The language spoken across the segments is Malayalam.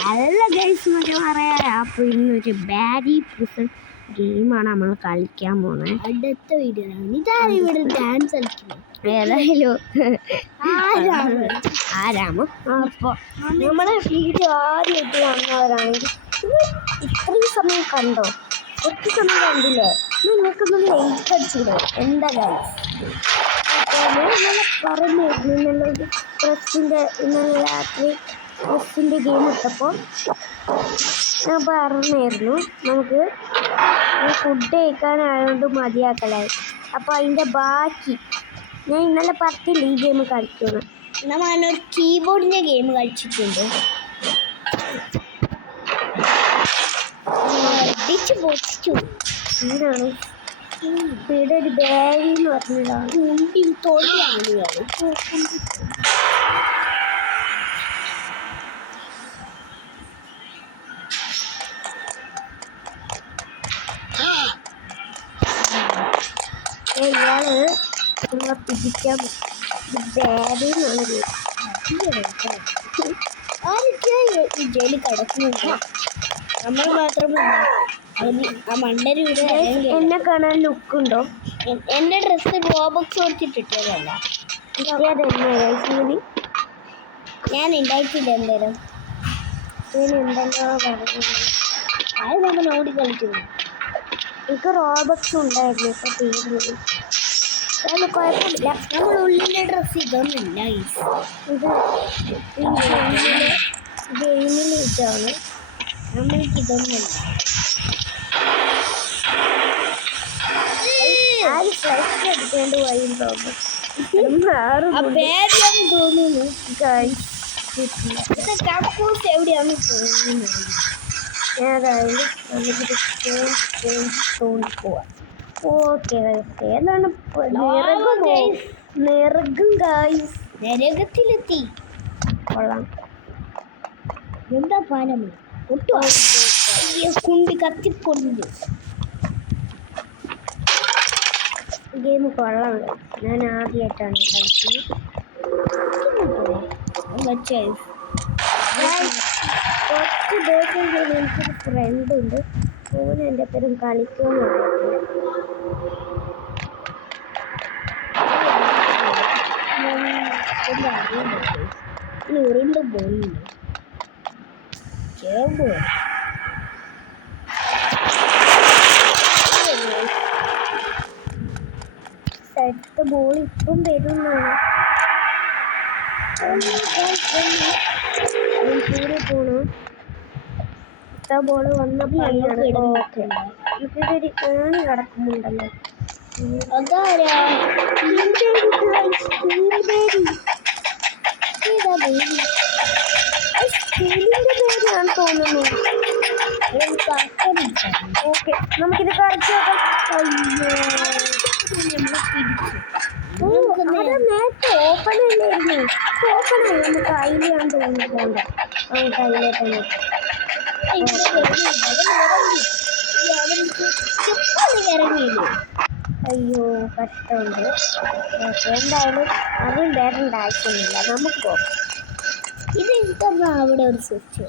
നല്ല ഗെയിംസ് എന്നൊക്കെ പറയാം. അപ്പോൾ ഇന്നൊരു ബാഡി പ്രിസൺ ഗെയിമാണ് നമ്മൾ കളിക്കാൻ പോകുന്നത്. അടുത്ത വീഡിയോ ഇതാണ് ഇവിടെ ഡാൻസ് കളിക്കുന്നത്. ഏതായാലും ആരാമോ അപ്പോൾ നമ്മുടെ വീഡിയോ ആദ്യമായിട്ട് വന്നവരാണെങ്കിൽ ഇത്രയും സമയം കണ്ടോ? ഒത്തിരി സമയം കണ്ടില്ലേ? നിങ്ങൾക്കൊന്നും ലൈക്ക് അടിച്ചില്ലേ? എന്താ ഗൈസ്, ഇന്നലെ പറഞ്ഞിരുന്നു ഇന്നലെ ഡ്രസ്സിൻ്റെ ഇന്നലെ രാത്രി ഡ്രസ്സിൻ്റെ ഗെയിം ഇട്ടപ്പോൾ ഞാൻ പറഞ്ഞായിരുന്നു നമുക്ക് ഫുഡ് കഴിക്കാനായതുകൊണ്ട് മതിയാക്കലായി. അപ്പോൾ അതിൻ്റെ ബാക്കി ഞാൻ ഇന്നലെ പറഞ്ഞില്ല ഈ ഗെയിം കളിക്കുന്നു. നമ്മളൊരു കീബോർഡിൻ്റെ ഗെയിം കളിച്ചിട്ടുണ്ട്. പൊട്ടിച്ചു എന്താണ് ഇവിടെ ഒരു ബാരി എന്ന് പറഞ്ഞതാണ്. മുമ്പിൽ തോൽവിയാണ്. ഇയാള് നമ്മളെ പിടിക്കാൻ ബാരി എന്നാണ് ഈ ജയിലിൽ കിടക്കുന്നുണ്ട്. നമ്മൾ മാത്രമല്ല ആ മണ്ടരൂടെ എന്നെ കാണാൻ ലുക്കുണ്ടോ? എൻ്റെ ഡ്രസ്സ് റോബോക്സ് കൊടുത്തിട്ടിട്ടതല്ല. ഞാൻ ഉണ്ടായിട്ടില്ല എന്തേലും. എന്തെല്ലോ പറയുന്നത് അത് നമ്മൾ ഓടി കളിക്കുന്നു. എനിക്ക് റോബോക്സ് ഉണ്ടായിരുന്നു. ഇപ്പൊ തീരുന്നത് കുഴപ്പമില്ല. നമ്മൾ ഉള്ളിലെ ഡ്രസ്സ് ഇതൊന്നുമില്ല. ഇത് ഗെയിമിൽ ഇതാണ്. നമ്മൾക്ക് ഇതൊന്നുമില്ല. ആര് ഫ്ലഷ് എടുക്കേണ്ട വഴി തോന്നുന്നു. തോന്നുന്നു എവിടെയാണ് ഏതായാലും നമുക്കിത് പോവാം. ഓക്കെ ഏതാണ് നിറകും ഗായ്സ്. നരകത്തിലെത്തി. കൊള്ളാം. എന്താ പാനം കുണ്ടി കത്തിക്കൊണ്ട് ഗെയിം കൊള്ളാം. ഞാൻ ആദ്യമായിട്ടാണ് കളിക്കുന്നത്. കുറച്ച് ദിവസം എനിക്കൊരു ഫ്രണ്ട് ഉണ്ട്. ഓൻ എൻ്റെ പേരും കളിക്കുമെന്ന് ഉരുണ്ട് പോകുന്നു. ചേമ്പ് സെറ്റ് ബോൾ ഇപ്പം വരുന്നതാണ്. കൂടെ പോണു. ഇത്ത ബോള് വന്നപ്പോൾ നമുക്കിതൊരു ഏണി കിടക്കുന്നുണ്ടല്ലോ. അതാരാ പേരാണ് തോന്നുന്നു. ഓക്കെ നമുക്കിത് കളിച്ചോക്കാം. നേരത്തെ ഓപ്പൺ അല്ലായിരുന്നു. ഓപ്പണായി നമുക്ക് അതിലാണ് തോന്നുന്നു. പോണ്ട നമുക്ക് അതിലെ തന്നെ. അയ്യോ കഷ്ടമുണ്ട്. ഓക്കെ എന്തായാലും അതും വരേണ്ട ആവശ്യമില്ല. നമുക്ക് പോകാം. ഇത് എനിക്കൊന്നും അവിടെ ഒരു സ്വിച്ച്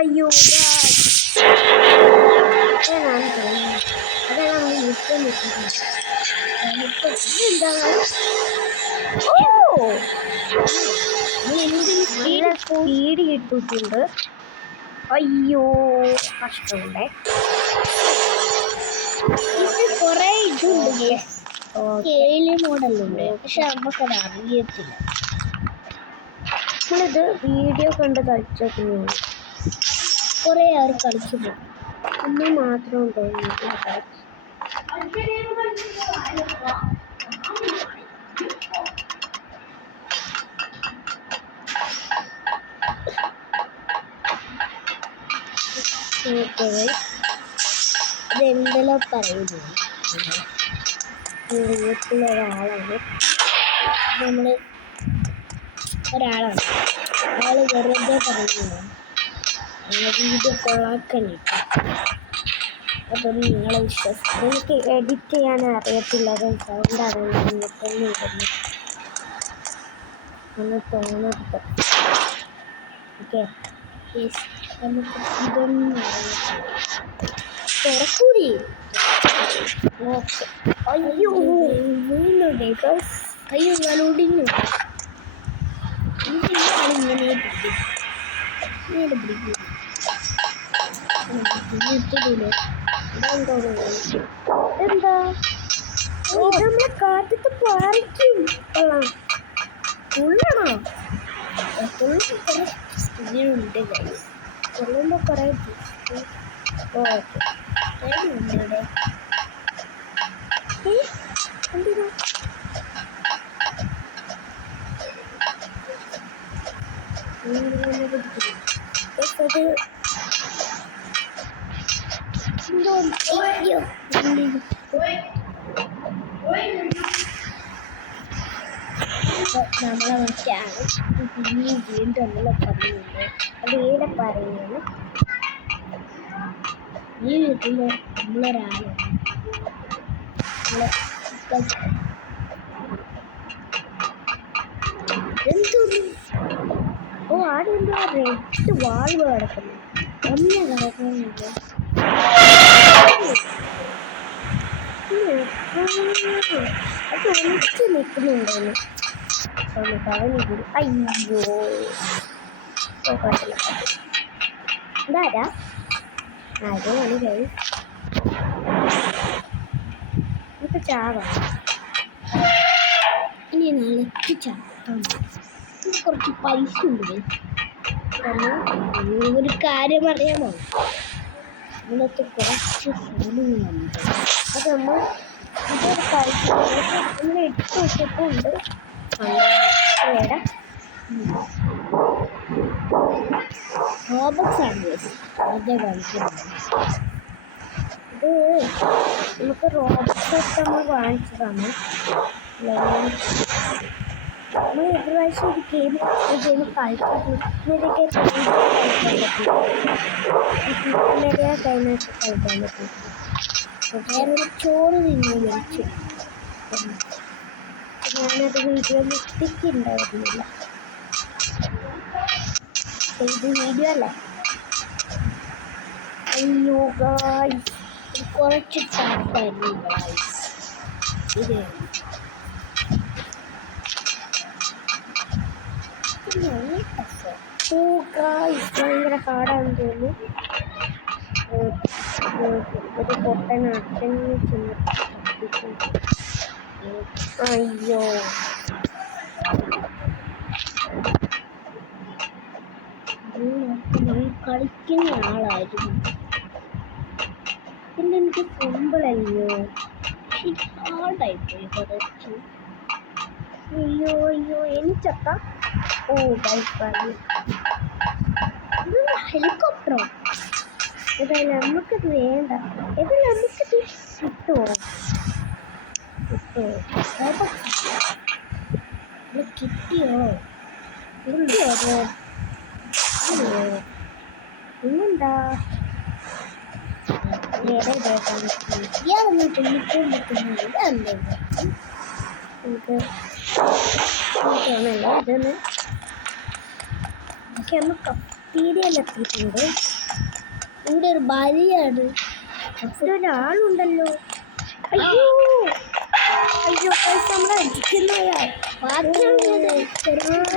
അയ്യോ ഞാനാണ് തോന്നുന്നത്. അതാണ് നമ്മൾ യുദ്ധം വെച്ചിട്ടുണ്ട്. നല്ല സ്പീഡ് കിട്ടിയിട്ടുണ്ട്. അയ്യോ കഷ്ടമുണ്ടേ. ഇത് കുറേ ഇതുണ്ട്. കേളി മോഡലുണ്ട്. പക്ഷെ നമുക്കത് അറിയത്തില്ല. നമ്മളിത് വീഡിയോ കണ്ട് കളിച്ചോക്കുന്നു. കുറേ ആൾ കളിച്ചു പോകും. നമ്മൾ മാത്രം തോന്നുന്നു. ഇതെന്തെല്ലാം പറയുന്നു. വീട്ടിലൊരാളാണ്. നമ്മൾ ഒരാളാണ്. ആള് വെറുതെ പറയുന്നു വീഡിയോ കൊള്ളാക്കണേ. അപ്പം നിങ്ങളെ വിശ്വസിക്കും. എനിക്ക് എഡിറ്റ് ചെയ്യാൻ അറിയത്തില്ല, അതുകൊണ്ടാണ് ഇതൊന്നും ഇടുന്നത്. ഒന്ന് തോന്നരുത്. ഓക്കെ, നമുക്ക് ഇതൊന്നും തുറക്കൂടി. ഓക്കെ. അയ്യോ വീണു ഗൈസ്. അയ്യോ ഞാൻ ഒടിഞ്ഞു. ഇങ്ങനെ പിടിക്കും. എന്താ നമ്മളെ കാറ്റത്ത് പറിക്കും. ഫുള്ളാണോ? ഇതിനുണ്ട് കൊള്ളുമ്പോ കുറെ ഇവിടെ. എന്തിനാ നമ്മളെ മറ്റാണ് പിന്നെയും വീണ്ടും നമ്മളെ പറയുന്നുണ്ട്. അത് ഏടെ പറയുന്നത്? ഈ വീട്ടിൽ നമ്മളൊരാളാണ്. ഓ ആടെ എന്തോ റെഡ് വാൾവ് കിടക്കുന്നു. ഒന്നും കിടക്കുന്നില്ല. അത് ഒളിച്ച് നിൽക്കുന്നുണ്ടോന്ന് അയ്യോ ഇതാരാ? അതാണ് ഗൈസ്. നമുക്ക് ചാവാം. ഇനി നിലത്ത് ചാട്ടാം. കുറച്ച് പൈസ ഉണ്ട്. ഒരു കാര്യം അറിയാമോ? ഇന്നത്തെ കുറച്ച് ഫോണുകളുണ്ട്. അത് നമ്മൾ ഇതൊരു കഴിച്ചിട്ട് ഇങ്ങനെ ഇട്ട് വെച്ചിട്ടുണ്ട്. ഏടാ റോബക്സ് ആണ് അതേ കളിക്കുന്നത്. ഇത് നമുക്ക് റോബക്സ് നമ്മൾ വാങ്ങിച്ചതാണ്. നമ്മൾ ഒരു പ്രാവശ്യം ഒരു ഗെയിം കളിക്കാൻ പറ്റും. വേറെ ചോറ് തിന്നു വിളിച്ചു. ഞാനത് വീഡിയോ നിർത്തിക്കുണ്ടായിരുന്നില്ല. ഇത് വീഡിയോ അല്ലേ? അയ്യോ ഗായ്സ്, കുറച്ച് ടഫായിരുന്നു ഗായ്സ്. ഇത് ഓ ഗായ്സ് ഭയങ്കര ഹാർഡാണെന്ന് തോന്നുന്നു. ഒരു പൊട്ടൻ അടങ്ങി ചെന്ന് അയ്യോ കളിക്കുന്ന ആളായിരുന്നു. പിന്നെ എനിക്ക് സിമ്പിളല്ലോ. ഹാർഡായിപ്പോയി കുറച്ച്. അയ്യോ അയ്യോ എനിച്ചക്ക. ഓ ഗൈസ് പറഞ്ഞു ഹെലികോപ്റ്ററോ? ഇത് നമുക്കത് വേണ്ട. ഇത് നമുക്കത് കിട്ടുമോ? കിട്ടിയോ? കിട്ടിയോ? പിന്നെന്താ ഇയാളൊന്നും തുള്ളിക്കൊണ്ടിരിക്കുന്നത് അല്ലേ? നമുക്ക് തോന്നല്ലോ ഇതൊന്ന്. പക്ഷെ നമ്മൾ കപ്പീരിയലെത്തിയിട്ടുണ്ട്. ഇവിടെ ഒരു ബലിയാണ്. ഇവിടെ ഒരാളുണ്ടല്ലോ. അയ്യോ അയ്യോ പൈസ നമ്മളെ അടിക്കുന്നയാൾ.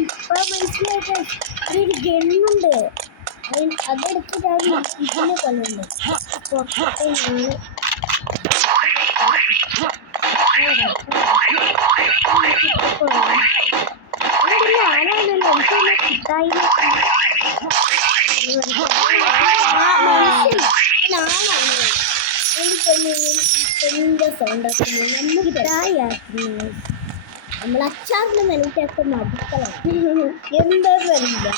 ഇപ്പൊ മനസ്സിലായിട്ട് ഒരു ഗണ്ണുണ്ട്. അതെടുത്തിട്ടാണ് ഇതിനെ കൊല്ലുന്നത്. ആരാണല്ലോ എനിക്കൊന്ന് കിട്ടായി. നമ്മൾ അച്ചാറിന് നിലയ്ക്കാക്കുന്ന അടുക്കളാണ്. എന്താ അറിയില്ല.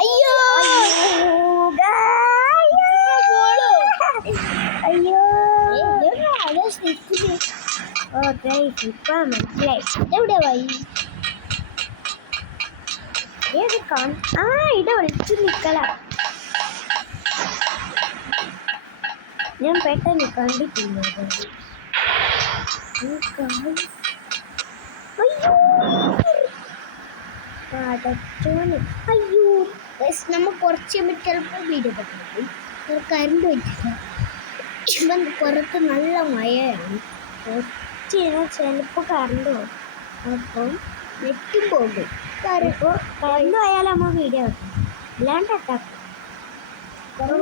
അയ്യോ ഓക്കെ ഇപ്പം മനസ്സിലായി. ഇതെവിടെ വഴി? ഏത് ഇത് ഒളിച്ചു നിൽക്കല. ഞാൻ പെട്ടെന്ന് കണ്ടിട്ടില്ല. അയ്യോ നമ്മൾ കുറച്ച് ചിലപ്പോൾ വീഡിയോ പറ്റും. കറണ്ട് വെച്ചിട്ട് ഇപ്പം പുറത്ത് നല്ല മഴയാണ്. ചിലപ്പോൾ കറണ്ട് പോകും. അപ്പം നെറ്റും പോകും. കറണ്ട് പോയാൽ നമ്മൾ വീഡിയോ വെക്കും. ഇല്ലാണ്ട് അറ്റാക്കും.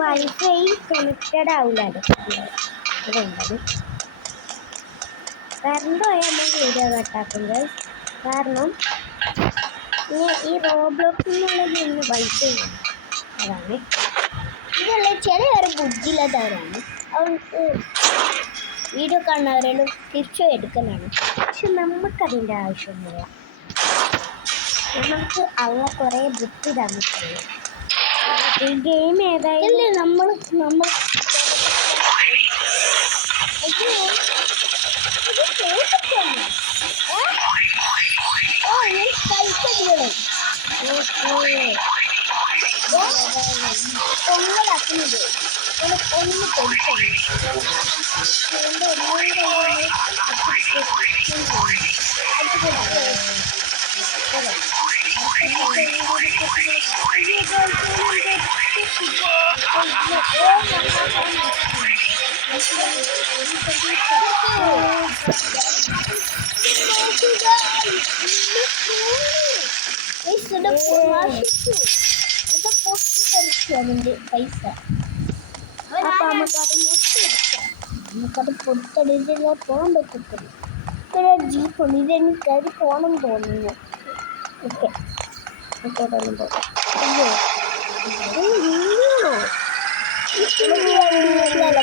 Wifi connected ആവില്ലല്ലോ. അതുകൊണ്ടത് കറണ്ട് പോയാൽ നമ്മൾ വീഡിയോ കട്ടാക്കുന്നത്. കാരണം ഈ റോബ്ലോക്സിനുള്ളത് ഇന്ന് വൈഫൈ അതാണ്. ഇതല്ല ചില വേറെ ബുദ്ധിയില്ലാത്തവരാണ്. അവർക്ക് വീഡിയോ കാണുന്നവരെല്ലാം തിരിച്ചു എടുക്കലാണ്. പക്ഷെ നമുക്കതിൻ്റെ ആവശ്യമൊന്നുമില്ല. നമുക്ക് അവ കുറേ ബുദ്ധി തന്നിട്ടുണ്ട്. ഈ ഗെയിം ഏതായാലും നമ്മൾ പൊങ്ങലാക്കുന്നത് ഒന്ന് കൊടുക്കണം. പൈസ അപ്പൊ നമുക്കത് പൊടുത്തടിച്ചില്ല പോകാൻ പറ്റത്തില്ല. പിന്നെ ജീപ്പുണ്ട്. ഇതെനിക്ക് അത് പോകണം തോന്നുന്നു. ഓക്കെ പോകാം. അയ്യോ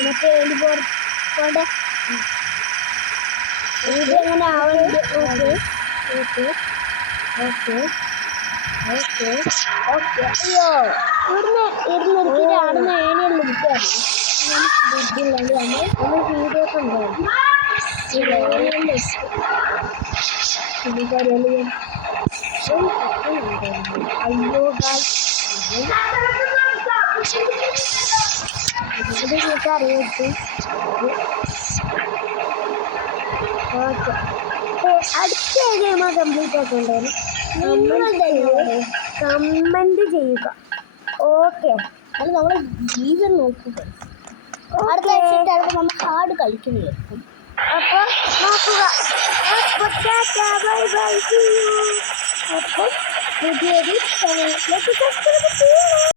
മറ്റേ വണ്ടി പോട്ടെ. ഇതെങ്ങനെ ആവുന്നത്? Okay okay okay okay okay. അയ്യോ ഇരുന്നിട്ട് ആടുന്ന ഏനെയുള്ള ബുദ്ധിയാണ്. നമുക്ക് ബുദ്ധിയില്ലെങ്കിൽ നമ്മൾ വീഡിയോ കണ്ടായിരുന്നു. അയ്യോ അറിയാം. ഓക്കെ അടുത്ത ഗെയിം കംപ്ലീറ്റ് ആക്കണ്ടായിരുന്നു. കമന്റ് ചെയ്യുക. ഓക്കെ അത് നമ്മൾ ജീവൻ നോക്കുക. അടുത്ത ആഴ്ച നമ്മൾ ഹാർഡ് കളിക്കുന്നതായിരിക്കും. അപ്പോൾ നോക്കുക. അപ്പോൾ പുതിയൊരു ചാനലിലേക്ക് സബ്സ്ക്രൈബ് ചെയ്യുക.